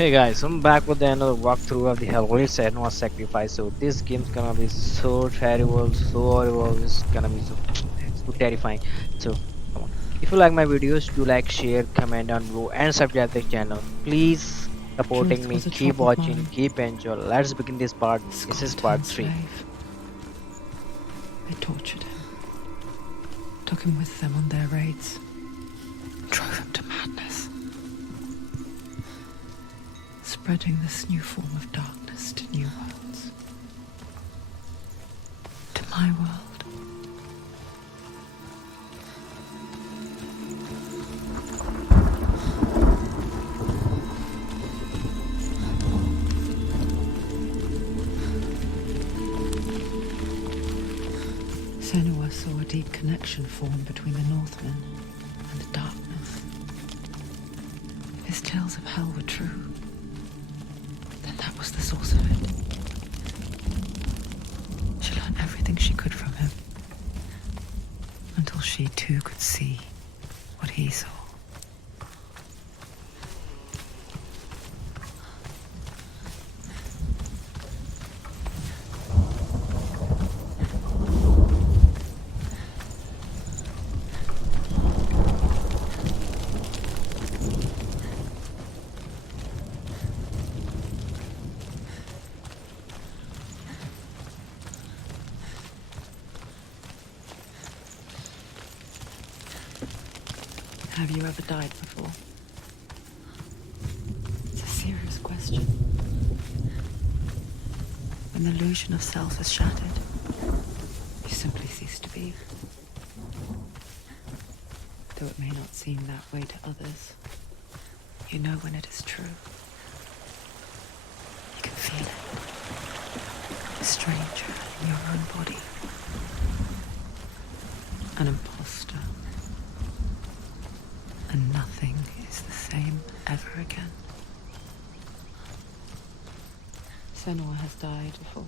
Hey guys, I'm back with another walkthrough of the Hellblade Senua Sacrifice. So this game's gonna be so terrible, so horrible. It's gonna be so terrifying. So come on. If you like my videos, do like, share, comment down below, and subscribe the channel. Please supporting Truth me. was a Keep troubled watching. mind, Keep enjoying. Let's begin this part. a This is part scorn-turned 3. slave. They tortured him, took him with them on their raids, drove him to madness, spreading this new form of darkness to new worlds, to my world. Senua saw a deep connection form between the Northmen and the darkness. If his tales of hell were true, then that was the source of it. She learned everything she could from him, until she too could see what he saw. Have you ever died before? It's a serious question. When the illusion of self is shattered, you simply cease to be. Though it may not seem that way to others, you know when it is true. You can feel it. A stranger in your own body. An imposter. And nothing is the same ever again. Senua has died before.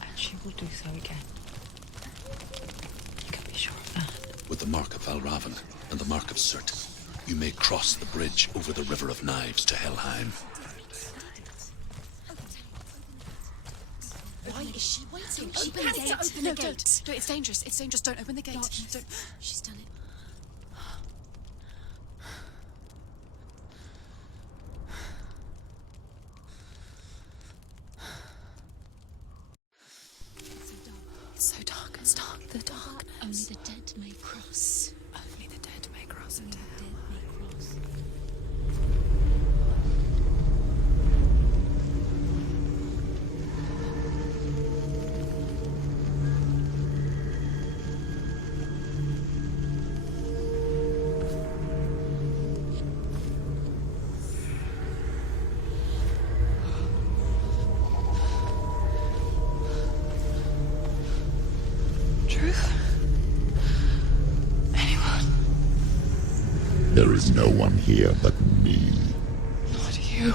And she will do so again. You can be sure of that. With the mark of Valravan and the mark of Surt, you may cross the bridge over the River of Knives to Helheim. Why is she waiting? Open the gate. Open the gate. No, it's dangerous. It's dangerous. Don't open the gate. Don't. She's done it. It's so dark. It's dark. The darkness. Only the dead may cross. Only the dead may cross into hell. Truth? Anyone? There is no one here but me. Not you.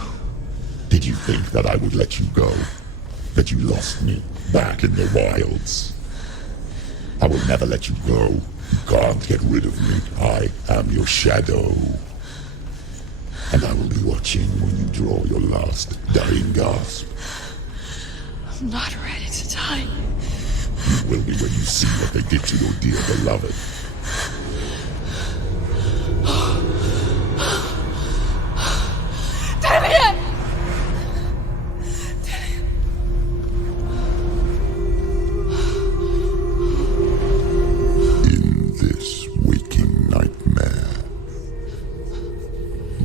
Did you think that I would let you go? That you lost me back in the wilds? I will never let you go. You can't get rid of me. I am your shadow. And I will be watching when you draw your last dying gasp. I'm not ready to die. You will be when you see what they did to your dear beloved. In this waking nightmare,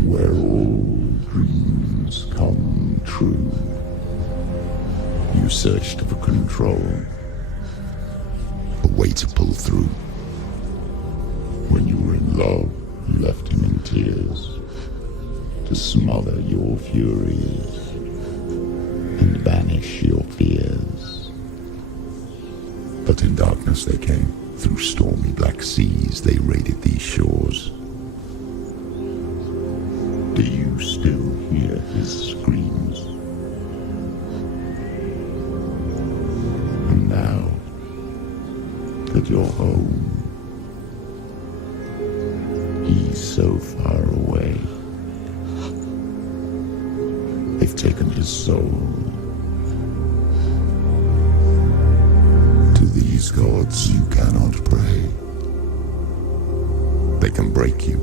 where all dreams come true, you searched for control, a way to pull through. When you were in love, you left him in tears, to smother your furies and banish your fears. But in darkness they came, through stormy black seas they raided these shores. Do you still hear his screams? And now that you're home, he's so far away. darken his soul. To these gods you cannot pray. They can break you,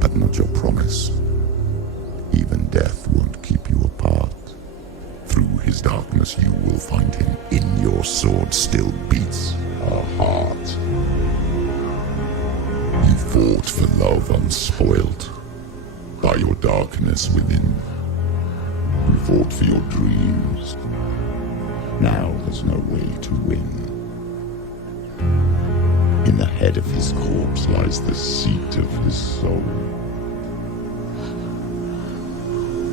but not your promise. Even death won't keep you apart. Through his darkness you will find him. In your sword still beats a heart. You fought for love unspoilt by your darkness within. You fought for your dreams. Now there's no way to win. In the head of his corpse lies the seat of his soul.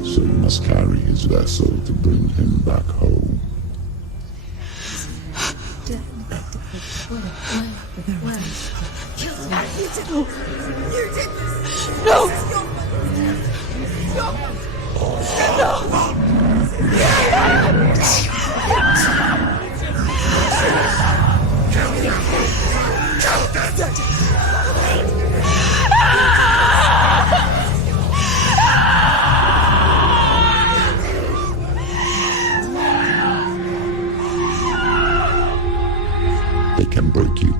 So you must carry his vessel to bring him back home. They can break you,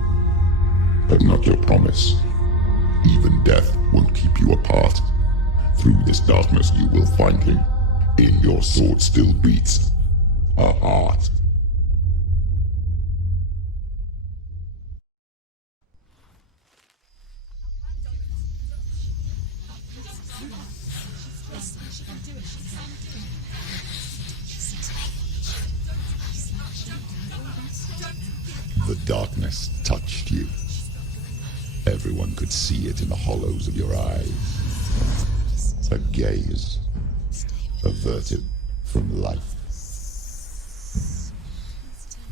but not your promise. Even death won't keep you apart. Through this darkness you will find him. In your sword still beats a heart. The darkness touched you. Everyone could see it in the hollows of your eyes. A gaze averted from life.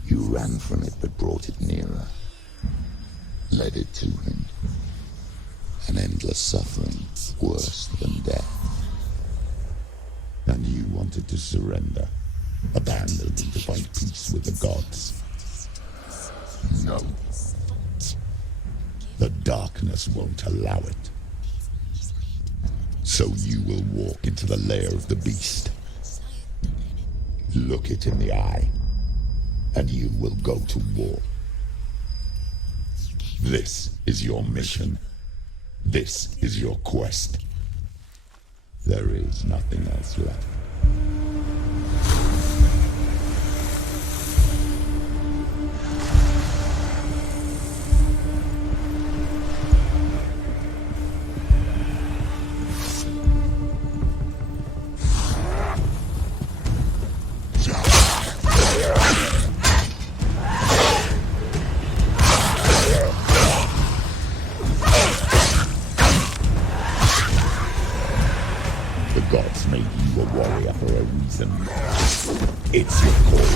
You ran from it but brought it nearer. Led it to him. An endless suffering, worse than death. And you wanted to surrender, abandon and to find peace with the gods. No. The darkness won't allow it. So you will walk into the lair of the beast. Look it in the eye, and you will go to war. This is your mission. This is your quest. There is nothing else left. The gods made you a warrior for a reason. It's your call.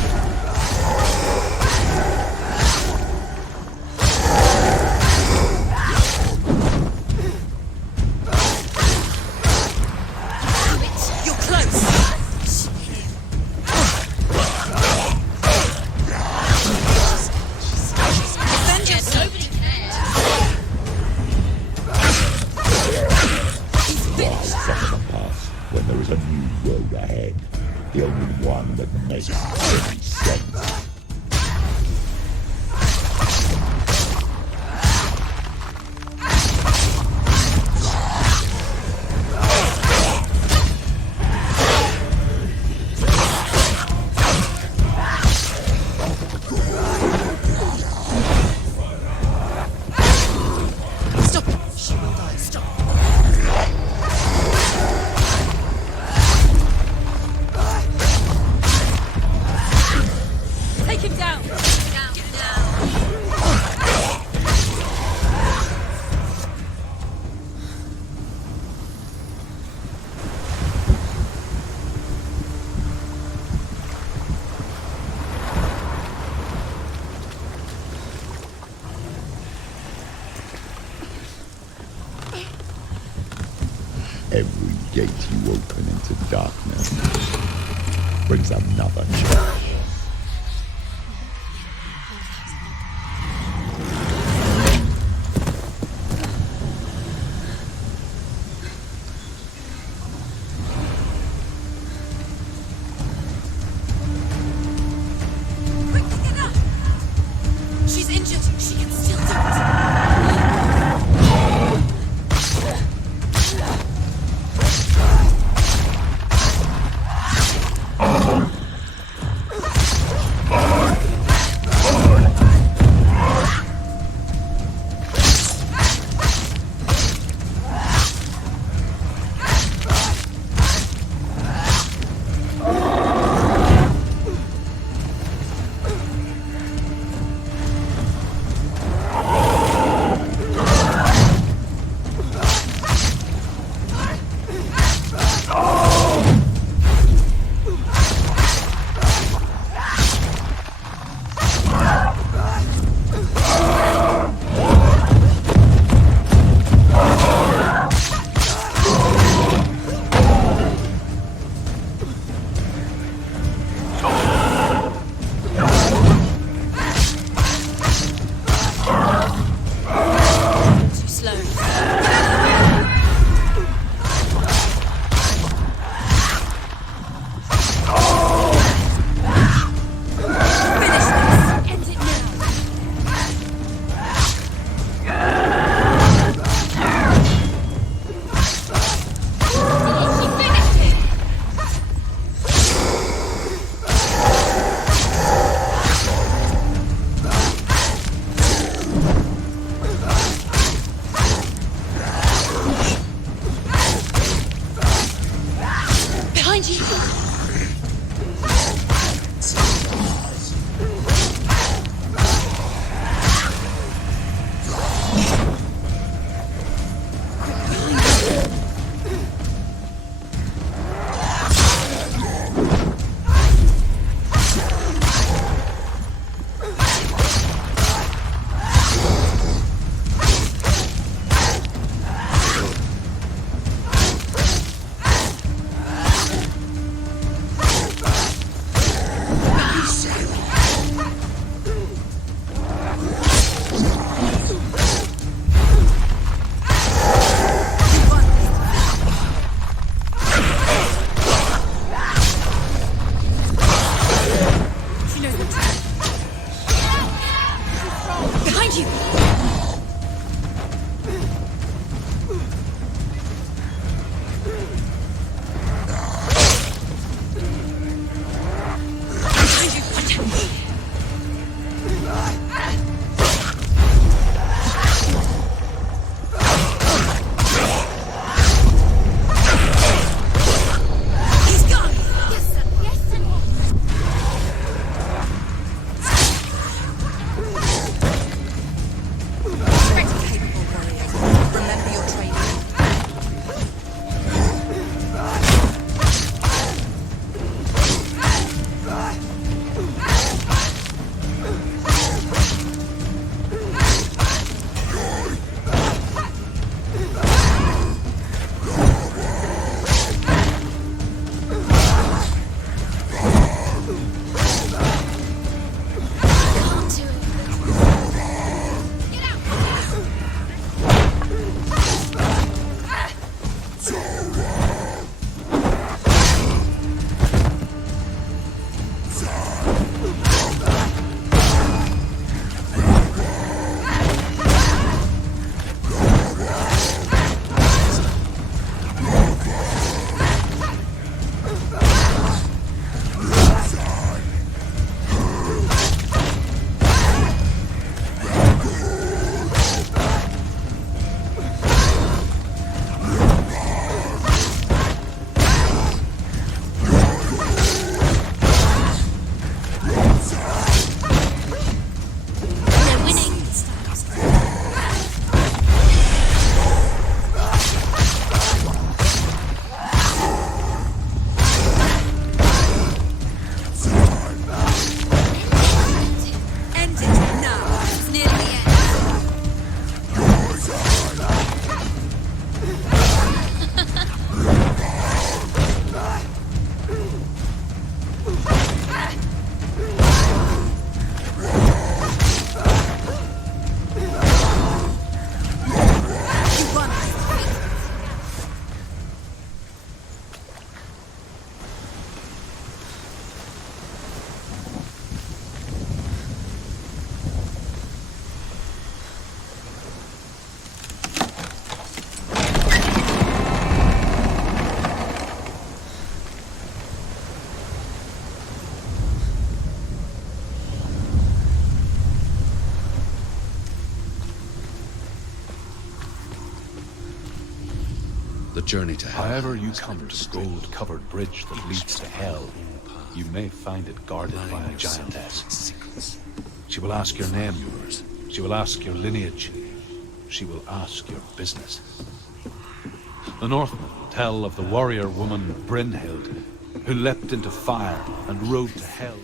You're close. Defend yourself. Nobody cares. Why suffer the past when there is a new road ahead? The only one that makes any sense. Stop. She will die. Stop. Take him down. Every gate you open into darkness brings another challenge. Behind you! The journey to hell. However you come to the gold-covered bridge that leads to hell, you may find it guarded by a giantess. She will ask your name, she will ask your lineage, she will ask your business. The Northmen tell of the warrior woman Brynhild, who leapt into fire and rode to hell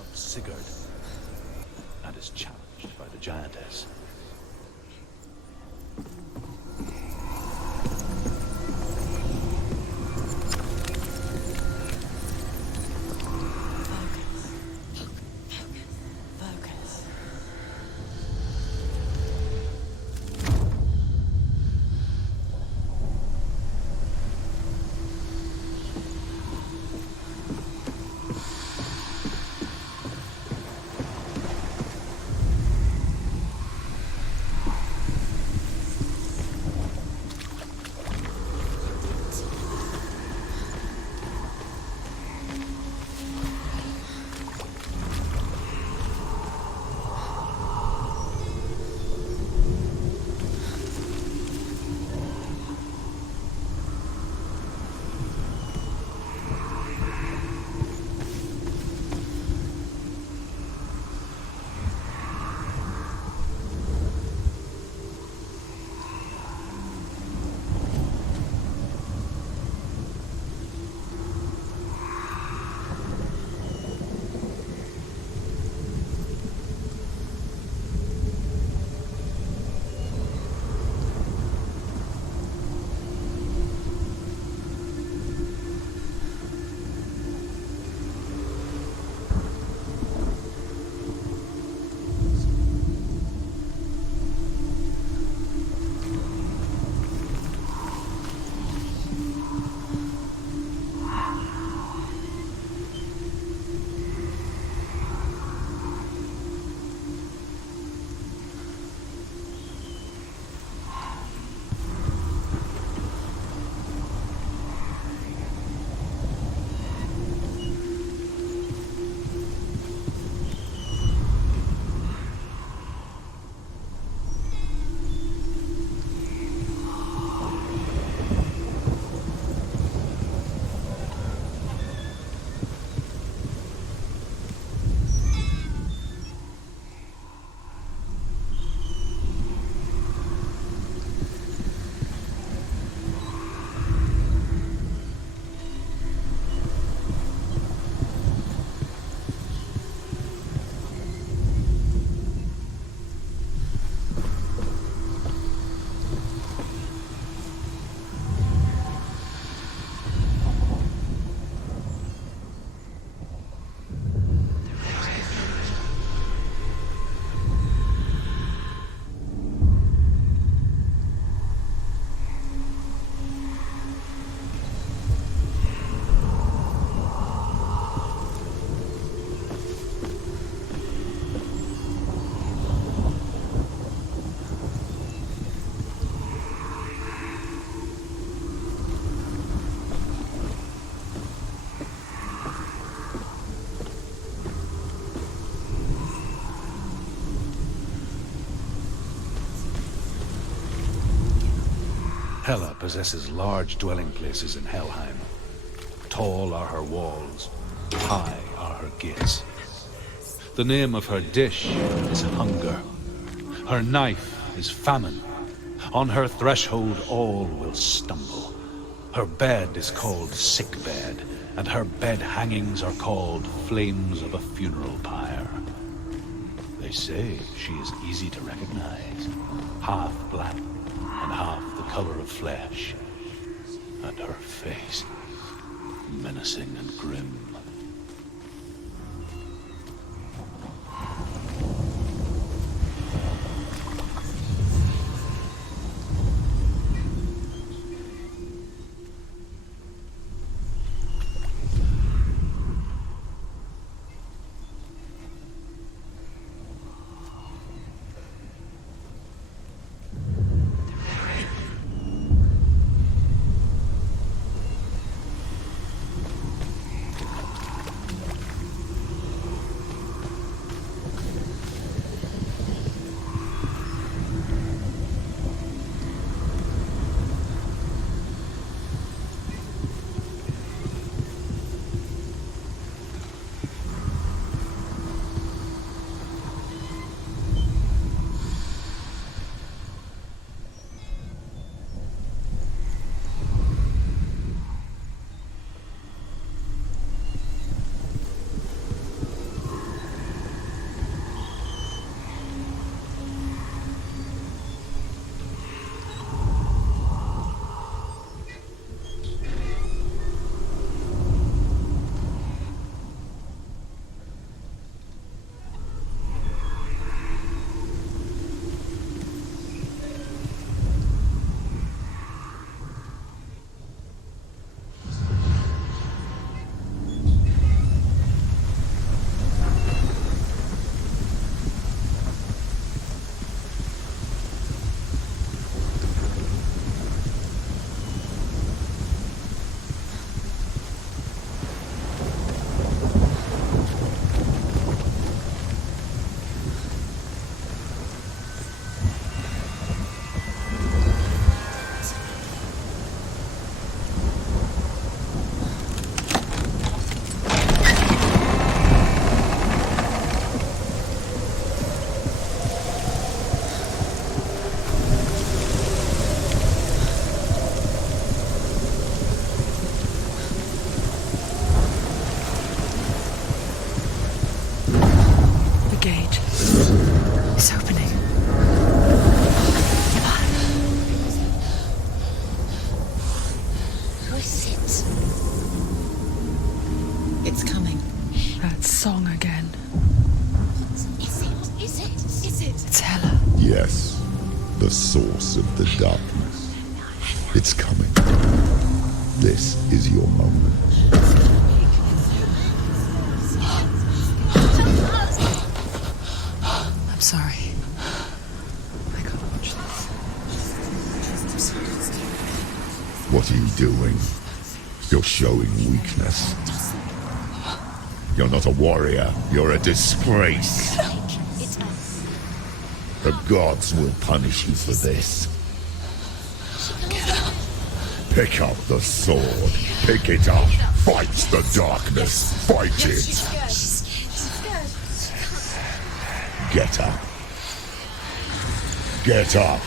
of Sigurd, and is challenged by the giantess. Hela possesses large dwelling places in Helheim. Tall are her walls, high are her gates. The name of her dish is hunger. Her knife is famine. On her threshold all will stumble. Her bed is called sick bed, and her bed hangings are called flames of a funeral pyre. They say she is easy to recognize, half black and half the color of flesh, and her face menacing and grim. Yes, the source of the darkness. It's coming. This is your moment. I'm sorry. I can't watch this. What are you doing? You're showing weakness. You're not a warrior. You're a disgrace. The gods will punish you for this. Pick up the sword. Pick it up. Fight the darkness. Fight it. Get up. Get up.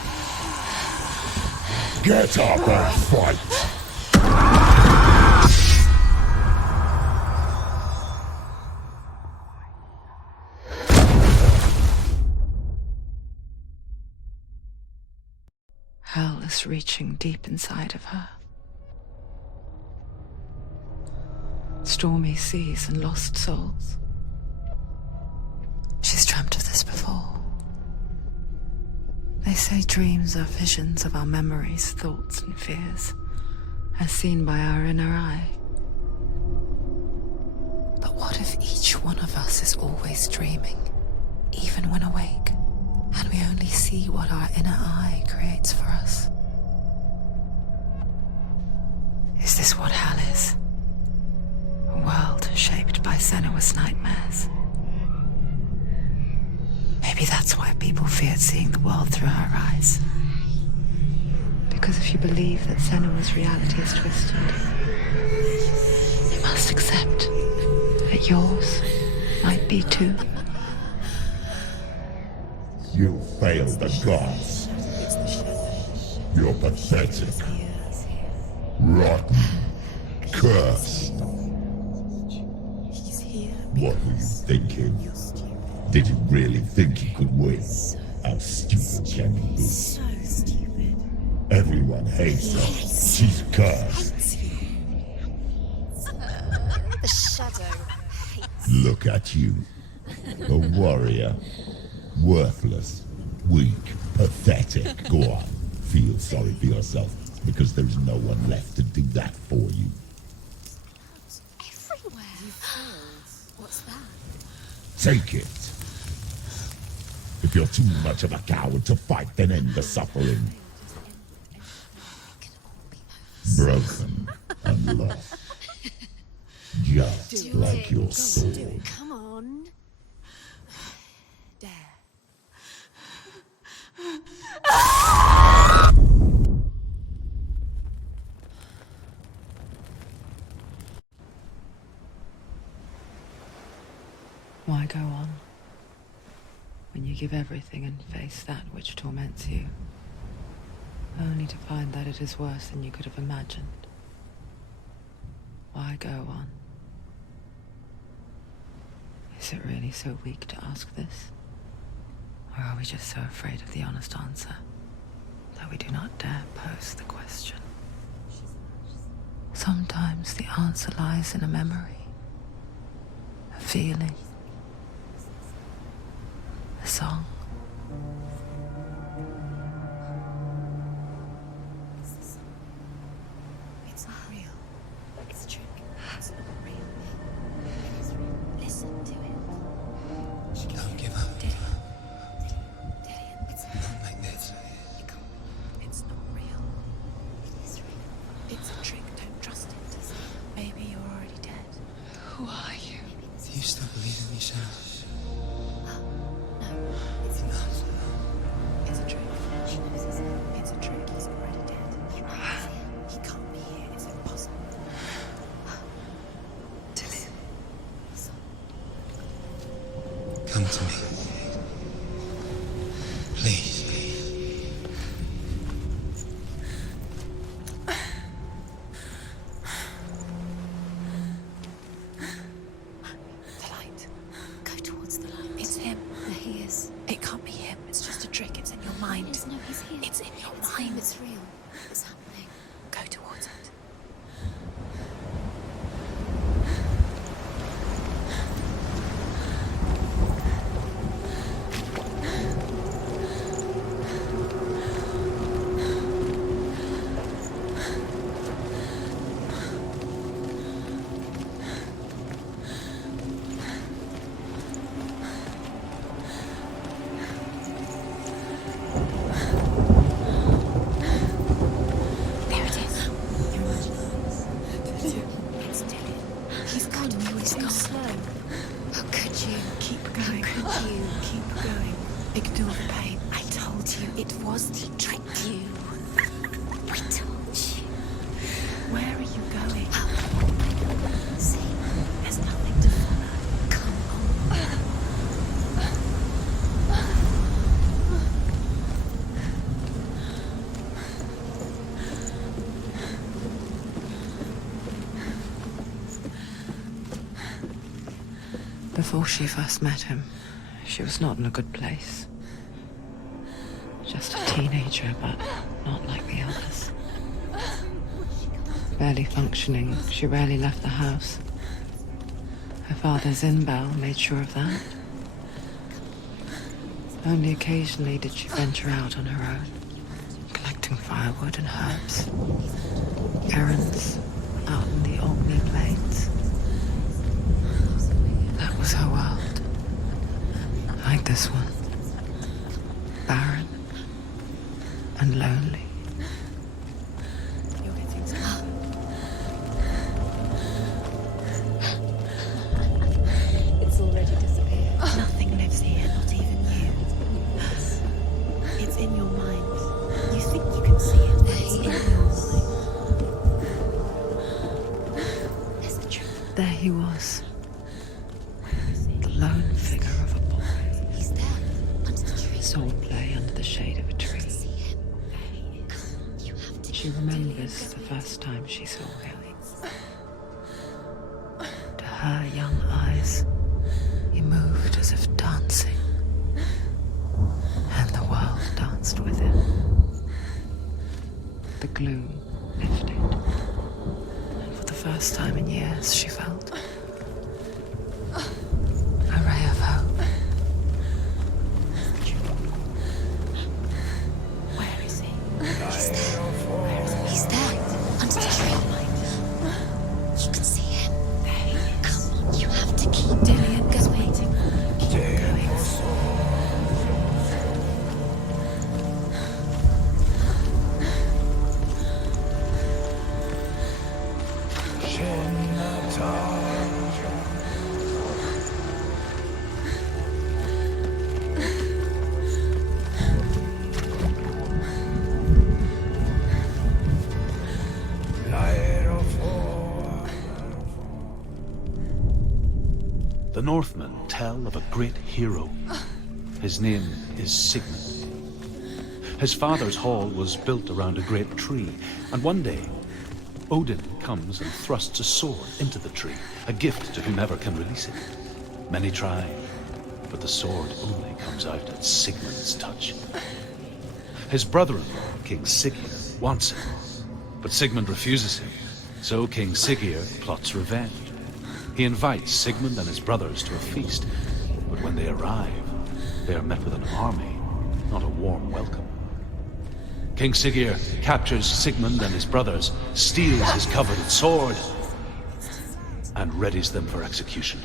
Get up and fight. Hell is reaching deep inside of her. Stormy seas and lost souls. She's dreamt of this before. They say dreams are visions of our memories, thoughts, and fears, as seen by our inner eye. But what if each one of us is always dreaming, even when awake? And we only see what our inner eye creates for us. Is this what hell is? A world shaped by Senua's nightmares. Maybe that's why people feared seeing the world through her eyes. Because if you believe that Senua's reality is twisted, you must accept that yours might be too. You failed the gods. You're pathetic. Rotten. Cursed. What were you thinking? Did you really think you could win? How stupid can you be? So stupid. Everyone hates her. She's cursed. The shadow hates. Look at you. A warrior. Worthless. Weak. Pathetic. Go on. Feel sorry for yourself, because there's no one left to do that for you. Everywhere. What's that? Take it. If you're too much of a coward to fight, then end the suffering. Broken and lost. Just like your soul. Come on. Dare. Why go on when you give everything and face that which torments you, only to find that it is worse than you could have imagined? Why go on? Is it really so weak to ask this? Or are we just so afraid of the honest answer that we do not dare pose the question? Sometimes the answer lies in a memory, a feeling, a song. It's not real. It's a trick. It's not real. It is real. Listen to it. Don't give up. Daddy, it's Not like this. you can't. It's not real. It is real. It's a trick. Don't trust it. Maybe you're already dead. Who are you? Do you still believe in me, Shadow? No, it's not. It's a trick. She knows it's him. It's a trick. He's already dead. You know he's here. He can't be here. It's impossible. Tilly. Come to me. Please. The light. Go towards the light. It's him. There he is. It can't be him. It's just a trick. It's in your mind. No, he's here. It's in your mind. It's real. It's happening. Go towards it. There it is. It's Tilly. He's gone. He's gone. Slow. How could you? Keep going. How could you? Keep going. Ignore the pain. I told you it was to trick you. I told you. Where are you going? See, there's nothing to follow. Come on. Before she first met him, she was not in a good place. Just a teenager, but not like the others. Barely functioning, she rarely left the house. Her father Zinbel made sure of that. Only occasionally did she venture out on her own, collecting firewood and herbs. Errands out in the Orkney Plains. That was her world. Like this one. Barren and lonely. You're getting scared. It's already disappeared. Nothing lives here, not even you. It's in your mind. You think you can see it. There he There he was, the lone figure of a boy. He's there, under the tree. Swordplay under the shade of a tree. See him? Come on, you have to She remembers the first time she saw him. To her young eyes, he moved as if dancing, and the world danced with him. The gloom lifted, and for the first time in years, she felt a ray of hope. Where is he? He's there. Where is he? He's there, under the tree. You can see him. There he is. Come on, you have to keep Dillian going. is waiting. Keep going. The Northmen tell of a great hero. His name is Sigmund. His father's hall was built around a great tree, and one day, Odin comes and thrusts a sword into the tree, a gift to whomever can release it. Many try, but the sword only comes out at Sigmund's touch. His brother-in-law, King Siggeir, wants it, but Sigmund refuses him, so King Siggeir plots revenge. He invites Sigmund and his brothers to a feast, but when they arrive, they are met with an army, not a warm welcome. King Siggeir captures Sigmund and his brothers, steals his coveted sword, and readies them for execution.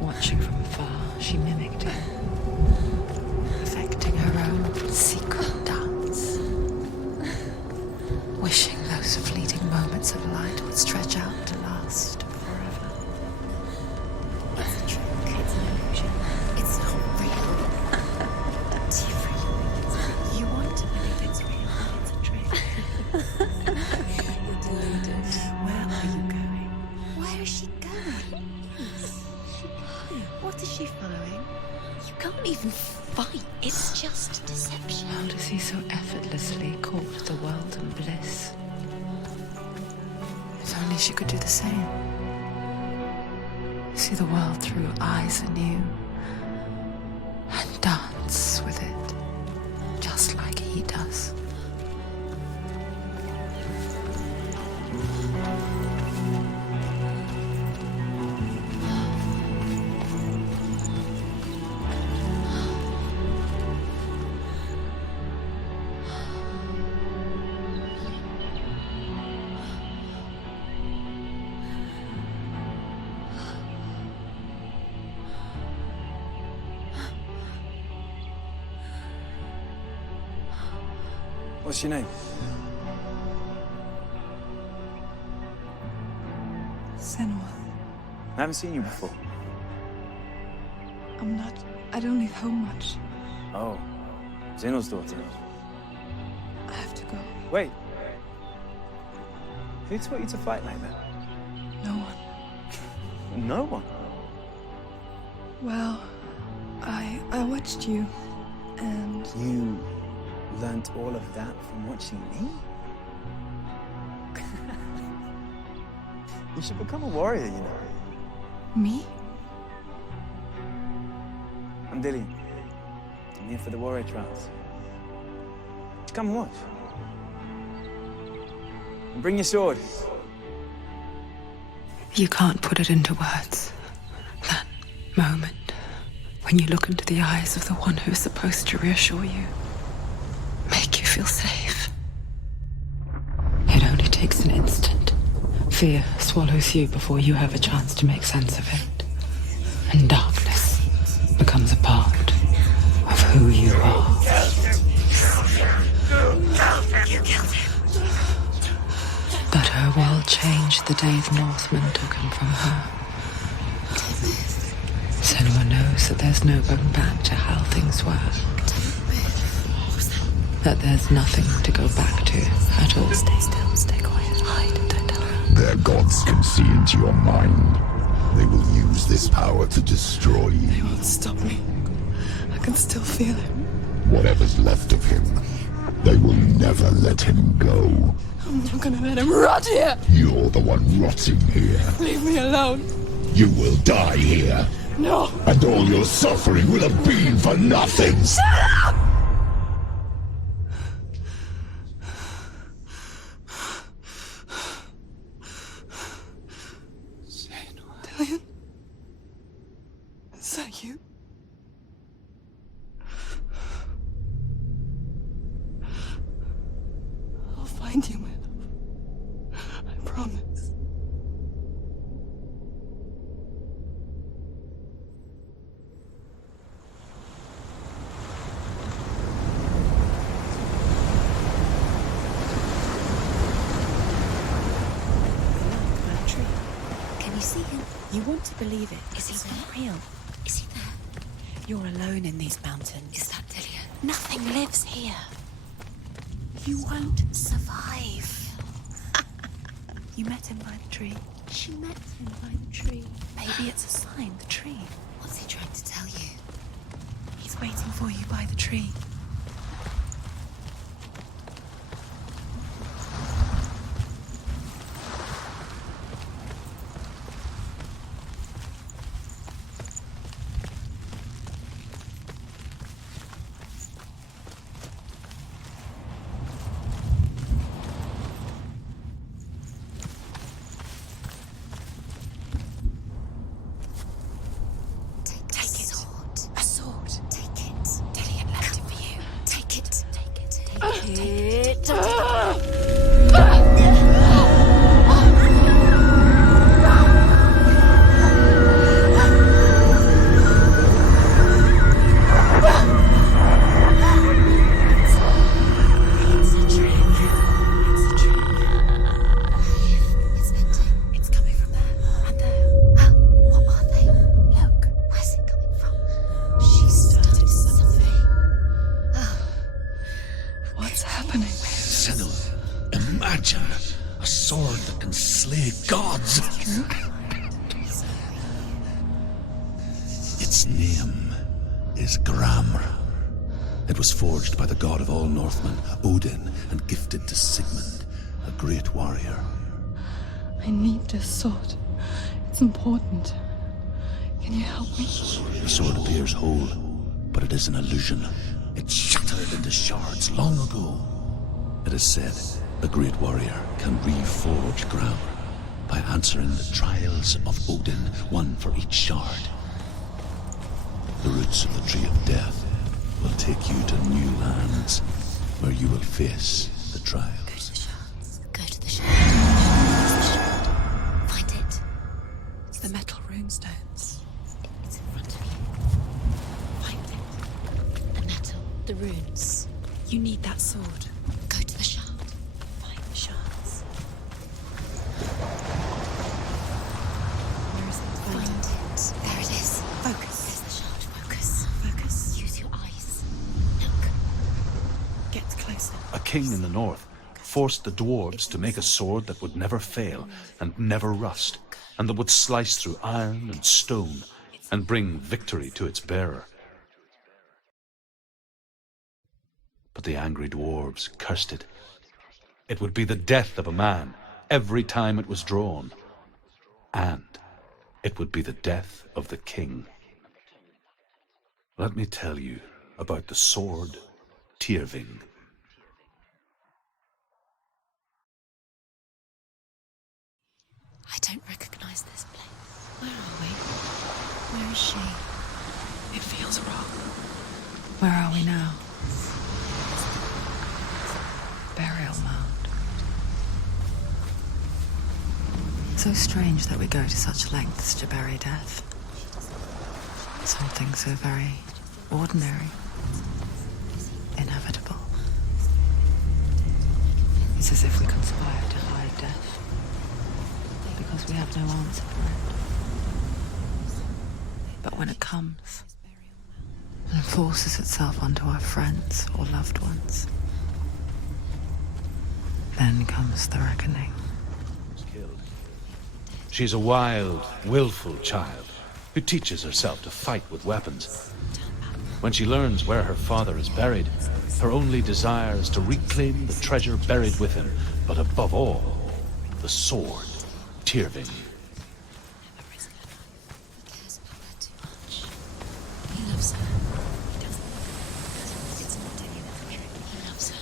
Watching from afar, she mimicked him, perfecting her own secret dance, wishing those fleeting moments of light would stretch out to last forever. It's a trick. It's an illusion. It's not real. Do you really think it's real? You want to believe it's real, but it's a trick. You're deluded. Where are you going? Where is she going? What is she following? You can't even fight. It's just deception. How does he so effortlessly court the world and bliss? If only she could do the same. See the world through eyes anew and dance with it, just like he does. What's your name? Senua. I haven't seen you before. I'm not. I don't leave home much. Oh, Zeno's daughter. I have to go. Wait. Who taught you to fight like that? No one. No one. Well, I watched you, and You learnt all of that from watching me? You should become a warrior, you know. me? I'm Dillian. I'm here for the warrior trials. Come and watch. And bring your sword. You can't put it into words. That moment when you look into the eyes of the one who's supposed to reassure you, make you feel safe. It only takes an instant. Fear swallows you before you have a chance to make sense of it. And darkness becomes a part of who you are. But her world changed the day the Northmen took him from her. Senua knows that there's no going back to how things were. That there's nothing to go back to at all. Stay still, stay quiet, hide, don't tell her. Their gods can see into your mind. They will use this power to destroy you. They won't stop me. I can still feel him. Whatever's left of him, they will never let him go. I'm not gonna let him rot here. You're the one rotting here. Leave me alone. You will die here. No. And all your suffering will have been for nothing. Dillian? Is that you? I'll find you, my love. I promise. Can you see him? You want to believe it. Is he not real? Is he there? You're alone in these mountains. Is that Dillian? Nothing lives here. You won't survive. You met him by the tree. She met him by the tree. Maybe it's a sign, the tree. What's he trying to tell you? He's waiting for you by the tree. Take it. A sword. Take it. Dillian left it for you. Take it. Take it. Take it. It's a trick. It's a trick. It's empty. It's coming from there and there. What are they? Look. Where's it coming from? She started something. What's happening? Senua, imagine a sword that can slay gods. Its name is Gramr. It was forged by the god of all Northmen, Odin, and gifted to Sigmund, a great warrior. I need this sword. It's important. Can you help me? The sword appears whole, but it is an illusion. It shattered into shards long ago. It is said a great warrior can reforge Gramr by answering the trials of Odin, one for each shard. The roots of the Tree of Death will take you to new lands where you will face the trials. Go to the shards. Go to the shards. Find it. It's the metal runestones. It's in front of you. Find it. The metal. The runes. You need that sword. Go to A king in the north forced the dwarves to make a sword that would never fail and never rust, and that would slice through iron and stone and bring victory to its bearer. But the angry dwarves cursed it. It would be the death of a man every time it was drawn, and it would be the death of the king. Let me tell you about the sword Tyrving. I don't recognize this place. Where are we? Where is she? It feels wrong. Where are we now? Burial mound. So strange that we go to such lengths to bury death. Something so very ordinary, inevitable. It's as if we conspire to hide death, because we have no answer for it. But when it comes and forces itself onto our friends or loved ones, then comes the reckoning. She's a wild, willful child who teaches herself to fight with weapons. When she learns where her father is buried, her only desire is to reclaim the treasure buried with him, but above all, the sword, Tyrving. He loves her. He doesn't. It's not any of the trick. He loves her.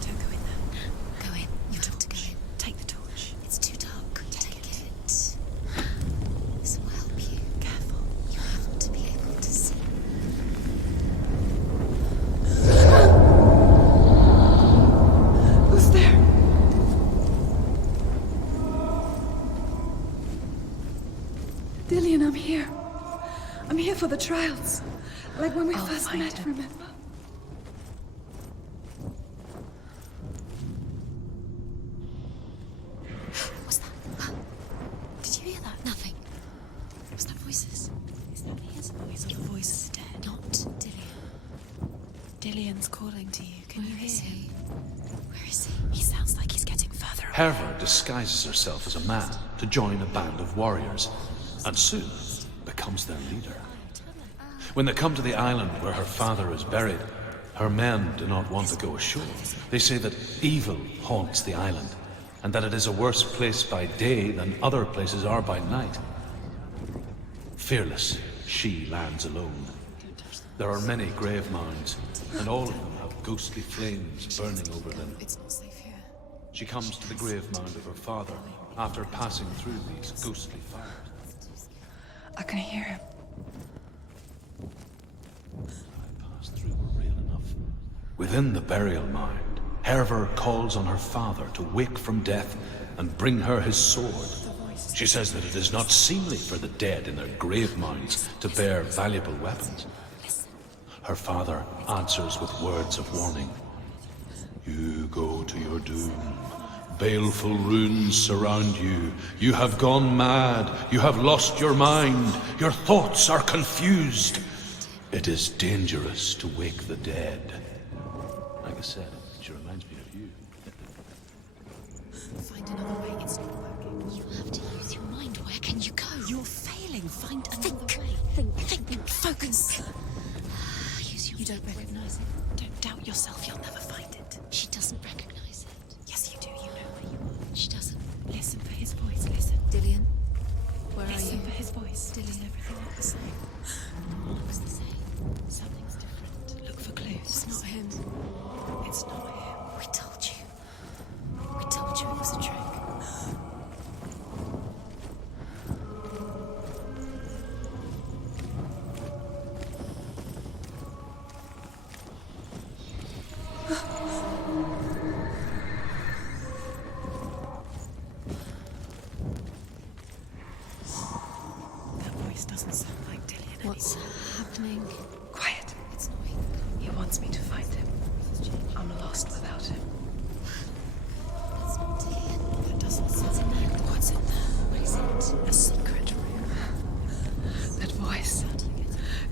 Don't go in there. Go in. You have to go in. Take the torch. It's too dark. Take it. This will help you. Careful. You have to be able to see. Who's there? Dillian, I'm here. I'm here for the trials. Like when we I'll first find met, it. remember? What was that? Did you hear that? Nothing. Was that voices? Is that his voice or the voice of the dead? Not Dillian. Dillian's calling to you. Can you hear him? Where is he? He sounds like he's getting further away. Herva disguises herself as a man to join a band of warriors, and soon becomes their leader. When they come to the island where her father is buried, her men do not want to go ashore. They say that evil haunts the island, and that it is a worse place by day than other places are by night. Fearless, she lands alone. There are many grave mounds, and all of them have ghostly flames burning over them. It's not safe here. She comes to the grave mound of her father after passing through these ghostly fires. I can hear him. I passed through were real enough. Within the burial mound, Herva calls on her father to wake from death and bring her his sword. She says that it is not seemly for the dead in their grave mounds to bear valuable weapons. Her father answers with words of warning. You go to your doom. Baleful runes surround you. You have gone mad. You have lost your mind. Your thoughts are confused. It is dangerous to wake the dead. Like I said, she reminds me of you. Find another way. It's not working. You have to use your mind. Where can you go? You're failing. Find another way. Think. Focus. Use your You don't recognize it. Don't doubt yourself. You'll never find it. She doesn't recognize it. Yes, you do. You know where you are. She doesn't. Listen for his voice. Listen. Dillian, where are you? Listen for his voice. Dillian, everything looks the same. Looks the same. Something's different. Look for clues. It's not him. It's not him. We told you. We told you it was a trick.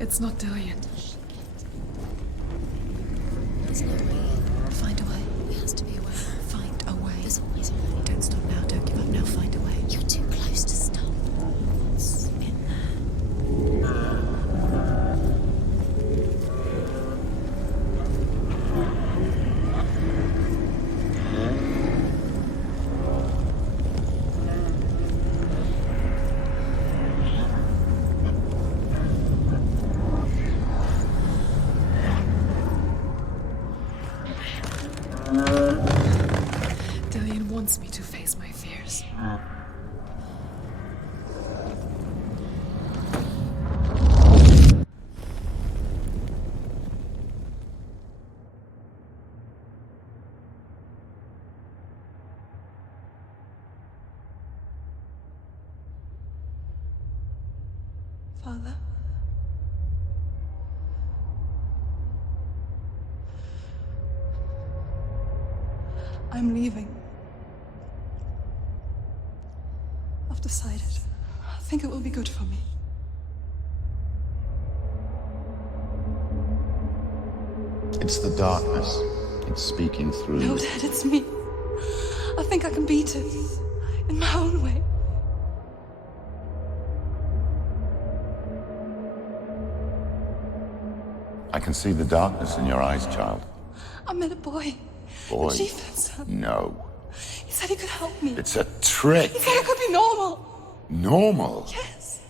It's not Dillian. There's no way. Find a way. There has to be a way. Find a way. There's always a way. Don't stop now. Don't give up now. Find a way. You're too close to stop. What's in there? Dillian wants me to face my fears. Father? I'm leaving. I've decided. I think it will be good for me. It's the darkness. It's speaking through No, you. Dad, it's me. I think I can beat it. In my own way. I can see the darkness in your eyes, child. I met a boy. Boy. The chief said so. No. He said he could help me. It's a trick. He said I could be normal. Normal. Yes.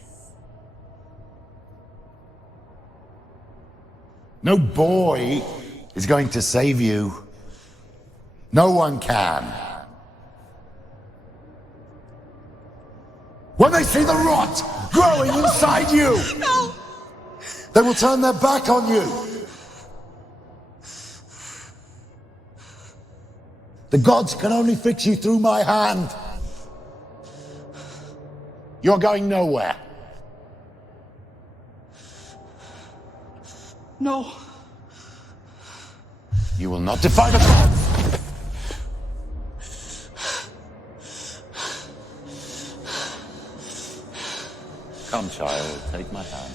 No boy is going to save you. No one can. When they see the rot growing inside you, No! they will turn their back on you. The gods can only fix you through my hand. You're going nowhere. No. You will not defy the gods. Come, child, take my hand.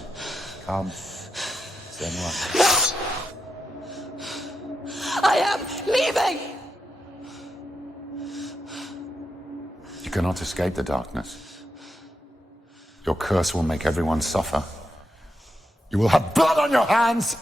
Come. Senua. I am leaving! You cannot escape the darkness. Your curse will make everyone suffer. You will have blood on your hands!